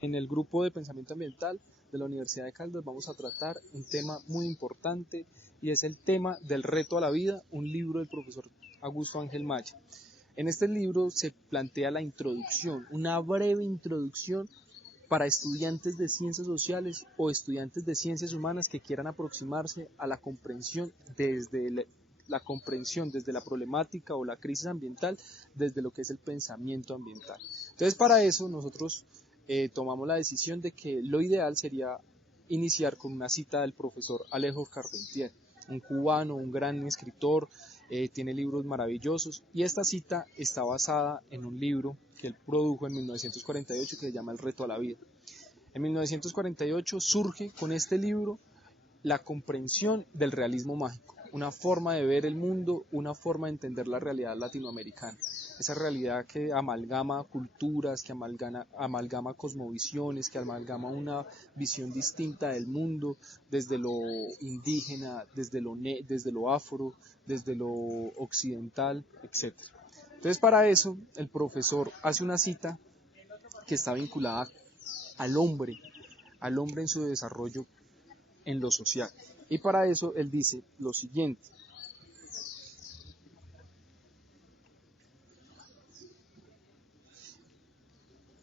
En el grupo de pensamiento ambiental de la Universidad de Caldas vamos a tratar un tema muy importante y es el tema del reto a la vida, un libro del profesor Augusto Ángel Maya. En este libro se plantea la introducción, una breve introducción para estudiantes de ciencias sociales o estudiantes de ciencias humanas que quieran aproximarse a la comprensión desde la problemática o la crisis ambiental, desde lo que es el pensamiento ambiental. Entonces, para eso nosotros tomamos la decisión de que lo ideal sería iniciar con una cita del profesor Alejo Carpentier, un cubano, un gran escritor, tiene libros maravillosos, y esta cita está basada en un libro que él produjo en 1948 que se llama El reto a la vida. En 1948 surge con este libro la comprensión del realismo mágico, una forma de ver el mundo, una forma de entender la realidad latinoamericana, esa realidad que amalgama culturas, que amalgama cosmovisiones, que amalgama una visión distinta del mundo, desde lo indígena, desde lo afro, desde lo occidental, etc. Entonces, para eso el profesor hace una cita que está vinculada al hombre en su desarrollo en lo social. Y para eso él dice lo siguiente.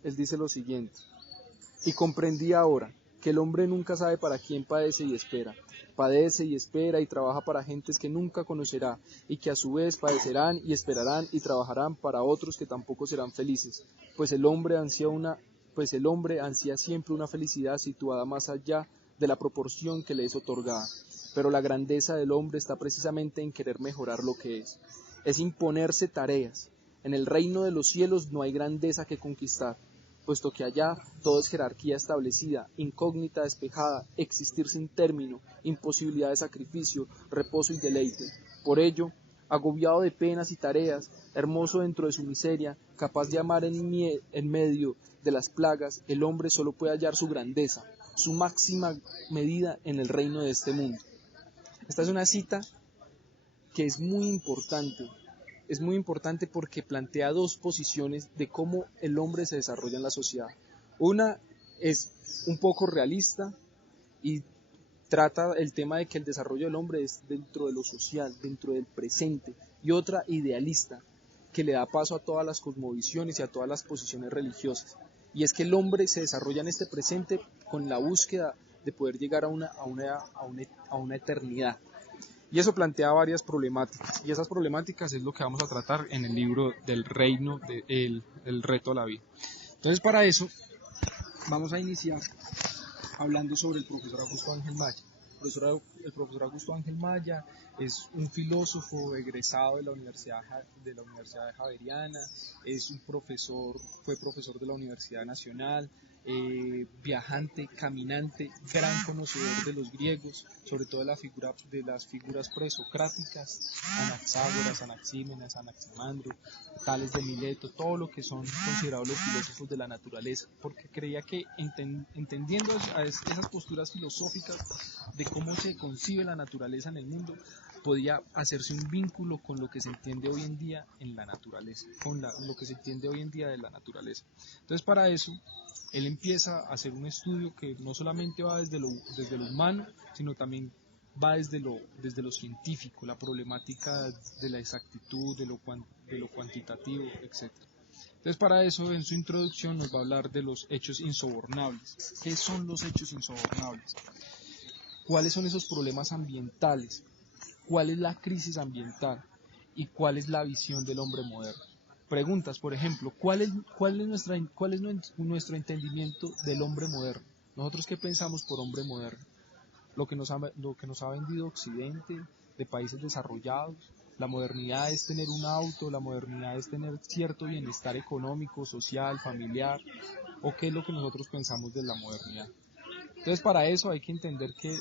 Él dice lo siguiente. Y comprendí ahora que el hombre nunca sabe para quién padece y espera. Padece y espera y trabaja para gentes que nunca conocerá y que a su vez padecerán y esperarán y trabajarán para otros que tampoco serán felices. Pues el hombre ansía siempre una felicidad situada más allá de la proporción que le es otorgada. Pero la grandeza del hombre está precisamente en querer mejorar lo que es. Es imponerse tareas. En el reino de los cielos no hay grandeza que conquistar, puesto que allá todo es jerarquía establecida, incógnita despejada, existir sin término, imposibilidad de sacrificio, reposo y deleite. Por ello, agobiado de penas y tareas, hermoso dentro de su miseria, capaz de amar en medio de las plagas, el hombre solo puede hallar su grandeza, su máxima medida en el reino de este mundo. Esta es una cita que es muy importante porque plantea dos posiciones de cómo el hombre se desarrolla en la sociedad. Una es un poco realista y trata el tema de que el desarrollo del hombre es dentro de lo social, dentro del presente, y otra idealista, que le da paso a todas las cosmovisiones y a todas las posiciones religiosas. Y es que el hombre se desarrolla en este presente con la búsqueda de poder llegar a una eternidad. Y eso plantea varias problemáticas, y esas problemáticas es lo que vamos a tratar en el libro del reino, el reto a la vida. Entonces, para eso vamos a iniciar hablando sobre el profesor Augusto Ángel Maya. El profesor Augusto Ángel Maya es un filósofo egresado de la Universidad Javeriana, fue profesor de la Universidad Nacional, viajante, caminante, gran conocedor de los griegos, sobre todo de las figuras presocráticas, Anaxágoras, Anaxímenes, Anaximandro, Tales de Mileto, todo lo que son considerados los filósofos de la naturaleza, porque creía que entendiendo esas posturas filosóficas de cómo se concibe la naturaleza en el mundo, podía hacerse un vínculo con lo que se entiende hoy en día en la naturaleza, lo que se entiende hoy en día de la naturaleza. Entonces, para eso él empieza a hacer un estudio que no solamente va desde lo humano, sino también va desde lo científico, la problemática de la exactitud, de lo cuantitativo, etc. Entonces, para eso, en su introducción nos va a hablar de los hechos insobornables. ¿Qué son los hechos insobornables? ¿Cuáles son esos problemas ambientales? ¿Cuál es la crisis ambiental? ¿Y cuál es la visión del hombre moderno? Preguntas, por ejemplo, ¿cuál es nuestro entendimiento del hombre moderno? ¿Nosotros qué pensamos por hombre moderno? Lo que nos ha vendido Occidente, de países desarrollados. La modernidad es tener un auto, la modernidad es tener cierto bienestar económico, social, familiar, o qué es lo que nosotros pensamos de la modernidad. Entonces, para eso hay que entender que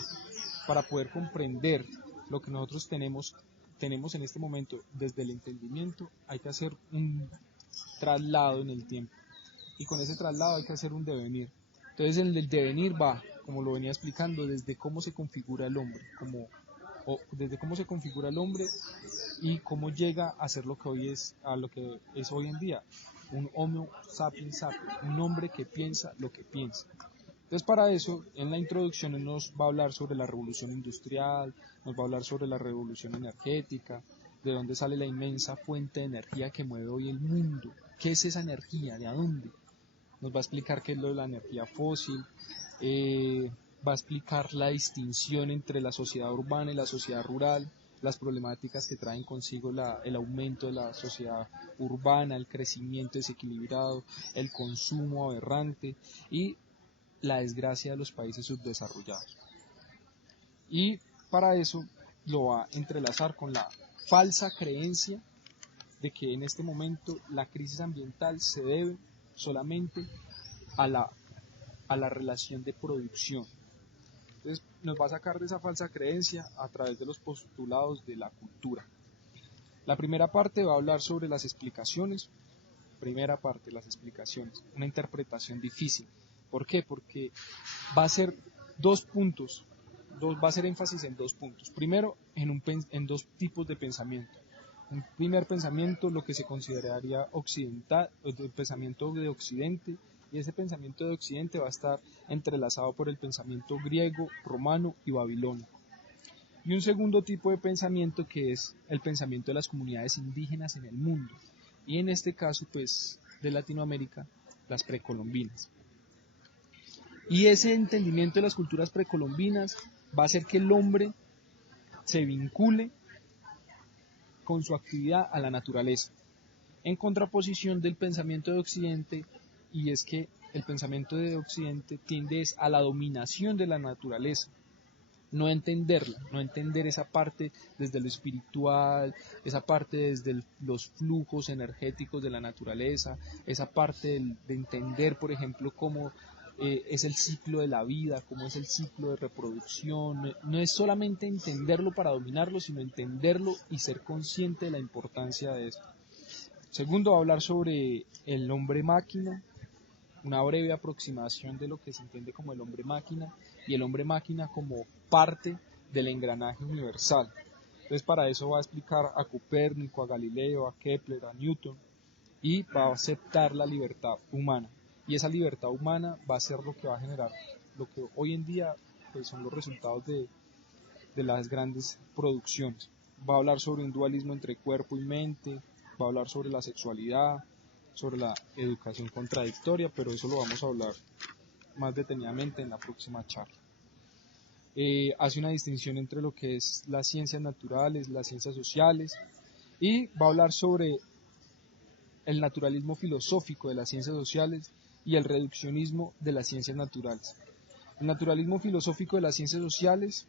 para poder comprender lo que nosotros tenemos en este momento desde el entendimiento, hay que hacer un traslado en el tiempo, y con ese traslado hay que hacer un devenir. Entonces, el devenir va, como lo venía explicando, desde cómo se configura el hombre, desde cómo se configura el hombre y cómo llega a ser lo que es hoy en día. un Homo sapiens sapiens, un hombre que piensa lo que piensa. Entonces, para eso, en la introducción nos va a hablar sobre la revolución industrial, nos va a hablar sobre la revolución energética, de dónde sale la inmensa fuente de energía que mueve hoy el mundo, qué es esa energía, de dónde. Nos va a explicar qué es lo de la energía fósil, va a explicar la distinción entre la sociedad urbana y la sociedad rural, las problemáticas que traen consigo el aumento de la sociedad urbana, el crecimiento desequilibrado, el consumo aberrante y la desgracia de los países subdesarrollados. Y para eso lo va a entrelazar con la falsa creencia de que en este momento la crisis ambiental se debe solamente a la relación de producción. Entonces nos va a sacar de esa falsa creencia a través de los postulados de la cultura. La primera parte va a hablar sobre las explicaciones. Primera parte, las explicaciones. Una interpretación difícil. ¿Por qué? Porque va a ser va a ser énfasis en 2 puntos. Primero, en 2 tipos de pensamiento. Un primer pensamiento, lo que se consideraría occidental, el pensamiento de Occidente, y ese pensamiento de Occidente va a estar entrelazado por el pensamiento griego, romano y babilónico. Y un segundo tipo de pensamiento que es el pensamiento de las comunidades indígenas en el mundo, y en este caso, pues, de Latinoamérica, las precolombinas. Y ese entendimiento de las culturas precolombinas va a hacer que el hombre se vincule con su actividad a la naturaleza, en contraposición del pensamiento de Occidente, y es que el pensamiento de Occidente tiende a la dominación de la naturaleza, no entenderla, no entender esa parte desde lo espiritual, esa parte desde los flujos energéticos de la naturaleza, esa parte de entender, por ejemplo, cómo es el ciclo de la vida, cómo es el ciclo de reproducción. No es solamente entenderlo para dominarlo, sino entenderlo y ser consciente de la importancia de eso. Segundo, va a hablar sobre el hombre máquina, una breve aproximación de lo que se entiende como el hombre máquina y el hombre máquina como parte del engranaje universal. Entonces, para eso va a explicar a Copérnico, a Galileo, a Kepler, a Newton, y va a aceptar la libertad humana. Y esa libertad humana va a ser lo que va a generar lo que hoy en día, pues, son los resultados de las grandes producciones. Va a hablar sobre un dualismo entre cuerpo y mente, va a hablar sobre la sexualidad, sobre la educación contradictoria, pero eso lo vamos a hablar más detenidamente en la próxima charla. Hace una distinción entre lo que es las ciencias naturales, las ciencias sociales, y va a hablar sobre el naturalismo filosófico de las ciencias sociales y el reduccionismo de las ciencias naturales. El naturalismo filosófico de las ciencias sociales,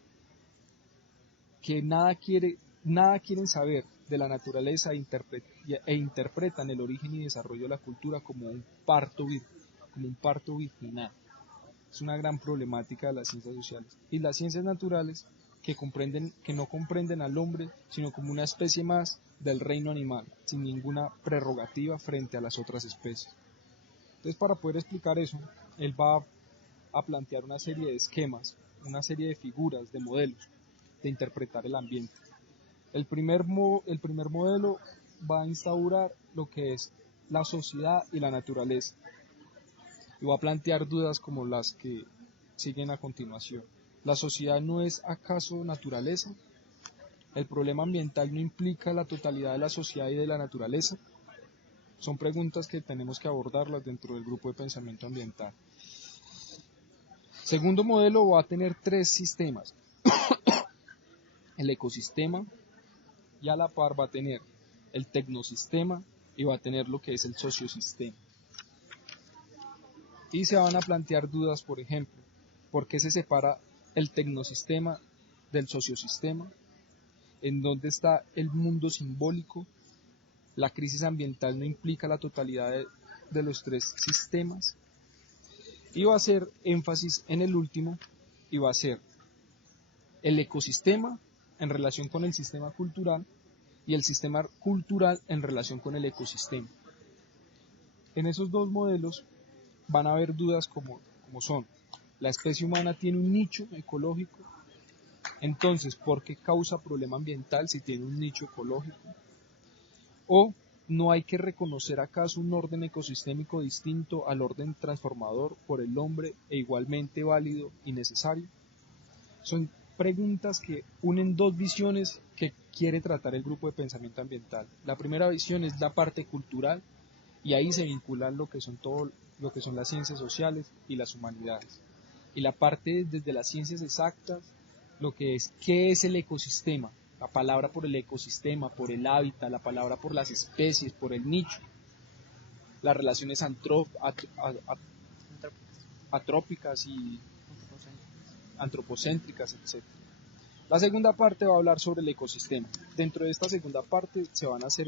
que nada quieren saber de la naturaleza e interpretan el origen y desarrollo de la cultura como un parto virginal. Es una gran problemática de las ciencias sociales. Y las ciencias naturales, que no comprenden al hombre, sino como una especie más del reino animal, sin ninguna prerrogativa frente a las otras especies. Entonces, para poder explicar eso, él va a plantear una serie de esquemas, una serie de figuras, de modelos, de interpretar el ambiente. El primer modelo va a instaurar lo que es la sociedad y la naturaleza, y va a plantear dudas como las que siguen a continuación. ¿La sociedad no es acaso naturaleza? ¿El problema ambiental no implica la totalidad de la sociedad y de la naturaleza? Son preguntas que tenemos que abordarlas dentro del grupo de pensamiento ambiental. Segundo modelo va a tener 3 sistemas. El ecosistema, y a la par va a tener el tecnosistema y va a tener lo que es el sociosistema. Y se van a plantear dudas, por ejemplo, ¿por qué se separa el tecnosistema del sociosistema? ¿En dónde está el mundo simbólico? ¿La crisis ambiental no implica la totalidad de los 3 sistemas? Y va a hacer énfasis en el último, y va a ser el ecosistema en relación con el sistema cultural y el sistema cultural en relación con el ecosistema. En esos 2 modelos van a haber dudas como son: la especie humana tiene un nicho ecológico, entonces ¿por qué causa problema ambiental si tiene un nicho ecológico? O ¿No hay que reconocer acaso un orden ecosistémico distinto al orden transformador por el hombre e igualmente válido y necesario? Son preguntas que unen dos visiones que quiere tratar el grupo de pensamiento ambiental. La primera visión es la parte cultural y ahí se vinculan lo que son las ciencias sociales y las humanidades. Y la parte desde las ciencias exactas, lo que es qué es el ecosistema, la palabra por el ecosistema, por el hábitat, la palabra por las especies, por el nicho, las relaciones atrópicas y antropocéntricas, etc. La segunda parte va a hablar sobre el ecosistema. Dentro de esta segunda parte se va a hacer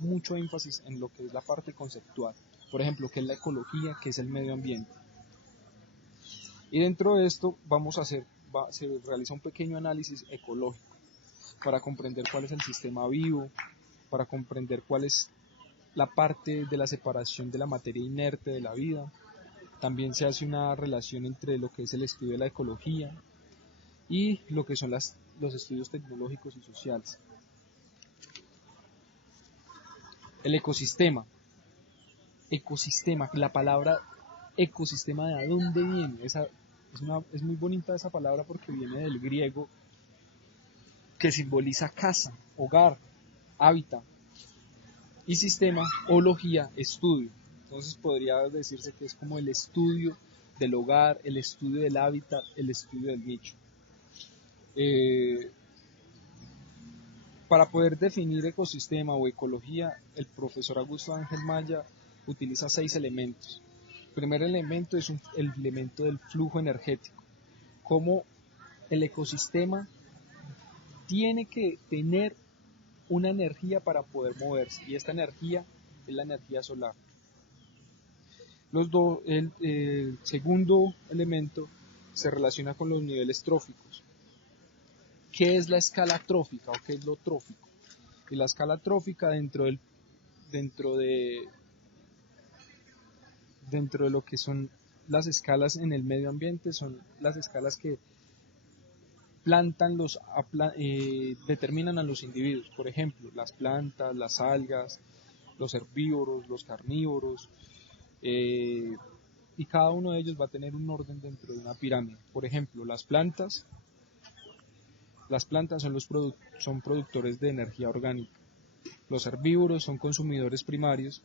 mucho énfasis en lo que es la parte conceptual. Por ejemplo, qué es la ecología, qué es el medio ambiente. Y dentro de esto se realiza un pequeño análisis ecológico para comprender cuál es el sistema vivo, para comprender cuál es la parte de la separación de la materia inerte de la vida. También se hace una relación entre lo que es el estudio de la ecología y lo que son los estudios tecnológicos y sociales. El ecosistema. La palabra ecosistema, ¿de dónde viene? Es muy bonita esa palabra porque viene del griego, que simboliza casa, hogar, hábitat, y sistema, ología, estudio. Entonces podría decirse que es como el estudio del hogar, el estudio del hábitat, el estudio del nicho. Para poder definir ecosistema o ecología, el profesor Augusto Ángel Maya utiliza 6 elementos. El primer elemento es el elemento del flujo energético, cómo el ecosistema tiene que tener una energía para poder moverse, y esta energía es la energía solar. El segundo elemento se relaciona con los niveles tróficos. ¿Qué es la escala trófica o qué es lo trófico? Y la escala trófica dentro de lo que son las escalas en el medio ambiente son las escalas que determinan a los individuos. Por ejemplo, las plantas, las algas, los herbívoros, los carnívoros, y cada uno de ellos va a tener un orden dentro de una pirámide. Por ejemplo, las plantas son productores de energía orgánica. Los herbívoros son consumidores primarios,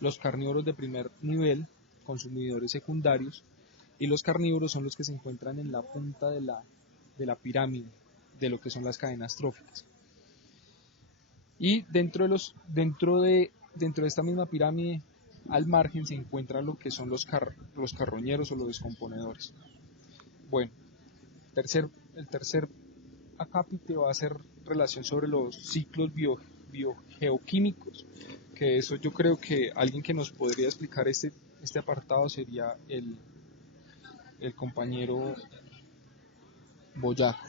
los carnívoros de primer nivel, consumidores secundarios, y los carnívoros son los que se encuentran en la punta de la pirámide de lo que son las cadenas tróficas. Y dentro de esta misma pirámide, al margen se encuentran lo que son los carroñeros o los descomponedores. Bueno, el tercer acápite va a ser relación sobre los ciclos biogeoquímicos, que eso yo creo que alguien que nos podría explicar este apartado sería el compañero Boyaco.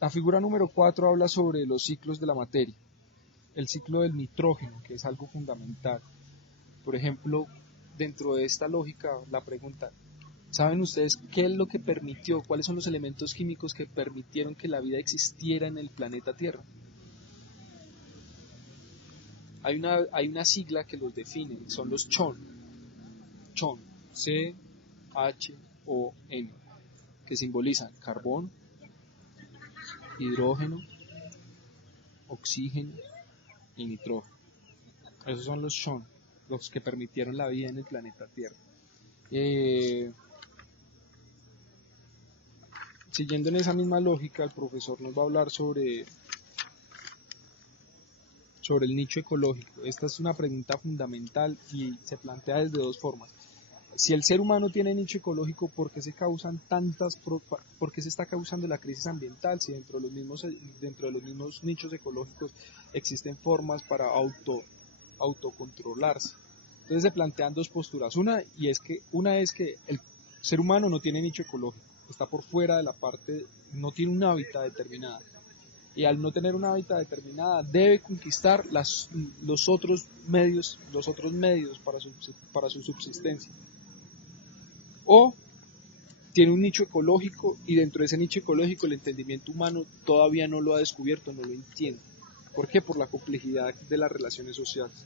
La figura número 4 habla sobre los ciclos de la materia. El ciclo del nitrógeno, que es algo fundamental. Por ejemplo, dentro de esta lógica, la pregunta, ¿saben ustedes qué es lo que permitió, cuáles son los elementos químicos que permitieron que la vida existiera en el planeta Tierra? Hay una sigla que los define, son los CHON, C-H-O-N, que simbolizan carbón, hidrógeno, oxígeno y nitrógeno. Esos son los CHON, los que permitieron la vida en el planeta Tierra. Siguiendo en esa misma lógica, el profesor nos va a hablar sobre el nicho ecológico. Esta es una pregunta fundamental y se plantea desde dos formas. Si el ser humano tiene nicho ecológico, ¿por qué se está causando la crisis ambiental? Si dentro de los mismos nichos ecológicos existen formas para autocontrolarse. Entonces se plantean dos posturas. Una es que el ser humano no tiene nicho ecológico, está por fuera de la parte, no tiene un hábitat determinado. Y al no tener una hábitat determinada debe conquistar los otros medios para su subsistencia. O tiene un nicho ecológico y dentro de ese nicho ecológico el entendimiento humano todavía no lo ha descubierto, no lo entiende. ¿Por qué? Por la complejidad de las relaciones sociales.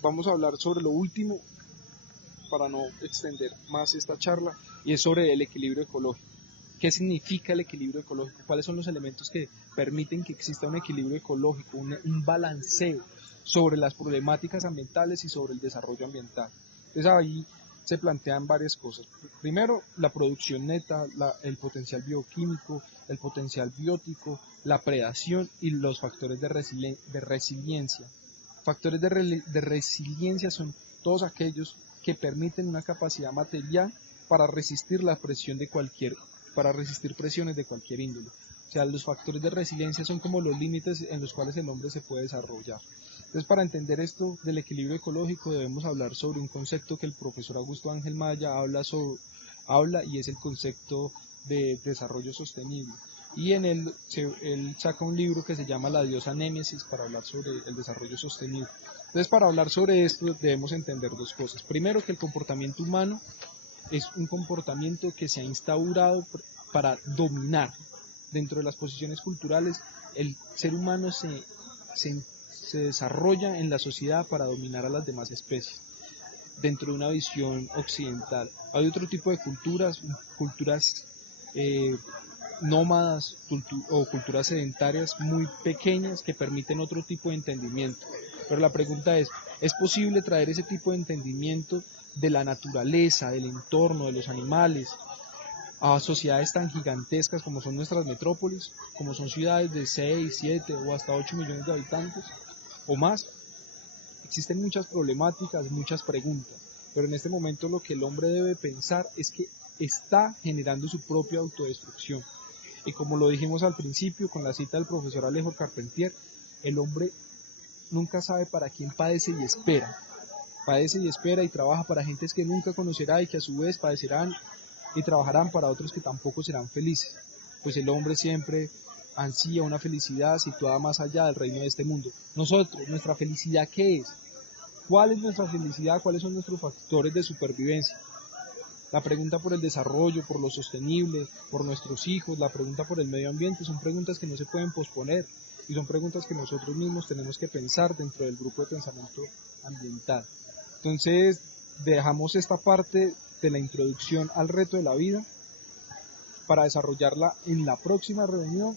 Vamos a hablar sobre lo último, para no extender más esta charla, y es sobre el equilibrio ecológico. ¿Qué significa el equilibrio ecológico? ¿Cuáles son los elementos que permiten que exista un equilibrio ecológico, un balanceo sobre las problemáticas ambientales y sobre el desarrollo ambiental? Entonces ahí se plantean varias cosas. Primero, la producción neta, el potencial bioquímico, el potencial biótico, la predación y los factores de resiliencia. Factores de resiliencia son todos aquellos que permiten una capacidad material para resistir la presión para resistir presiones de cualquier índole. O sea, los factores de resiliencia son como los límites en los cuales el hombre se puede desarrollar. Entonces, para entender esto del equilibrio ecológico, debemos hablar sobre un concepto que el profesor Augusto Ángel Maya habla, y es el concepto de desarrollo sostenible. Y en él saca un libro que se llama La diosa Némesis para hablar sobre el desarrollo sostenible. Entonces, para hablar sobre esto debemos entender dos cosas. Primero, que el comportamiento humano es un comportamiento que se ha instaurado para dominar. Dentro de las posiciones culturales, el ser humano se desarrolla en la sociedad para dominar a las demás especies. Dentro de una visión occidental hay otro tipo de culturas nómadas o culturas sedentarias muy pequeñas que permiten otro tipo de entendimiento. Pero la pregunta ¿es posible traer ese tipo de entendimiento de la naturaleza, del entorno, de los animales, a sociedades tan gigantescas como son nuestras metrópolis, como son ciudades de 6, 7 o hasta 8 millones de habitantes o más? Existen muchas problemáticas, muchas preguntas, pero en este momento lo que el hombre debe pensar es que está generando su propia autodestrucción. Y como lo dijimos al principio con la cita del profesor Alejo Carpentier, el hombre nunca sabe para quién padece y espera. Padece y espera y trabaja para gentes que nunca conocerá y que a su vez padecerán y trabajarán para otros que tampoco serán felices. Pues el hombre siempre ansía una felicidad situada más allá del reino de este mundo. Nosotros, ¿nuestra felicidad qué es? ¿Cuál es nuestra felicidad? ¿Cuáles son nuestros factores de supervivencia? La pregunta por el desarrollo, por lo sostenible, por nuestros hijos, la pregunta por el medio ambiente, son preguntas que no se pueden posponer y son preguntas que nosotros mismos tenemos que pensar dentro del grupo de pensamiento ambiental. Entonces, dejamos esta parte de la introducción al reto de la vida para desarrollarla en la próxima reunión,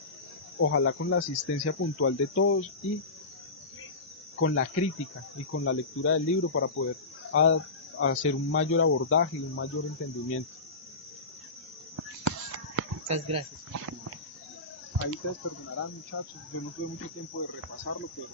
ojalá con la asistencia puntual de todos y con la crítica y con la lectura del libro para poder hacer un mayor abordaje y un mayor entendimiento. Muchas gracias. Ahí ustedes perdonarán, muchachos, yo no tuve mucho tiempo de repasarlo, pero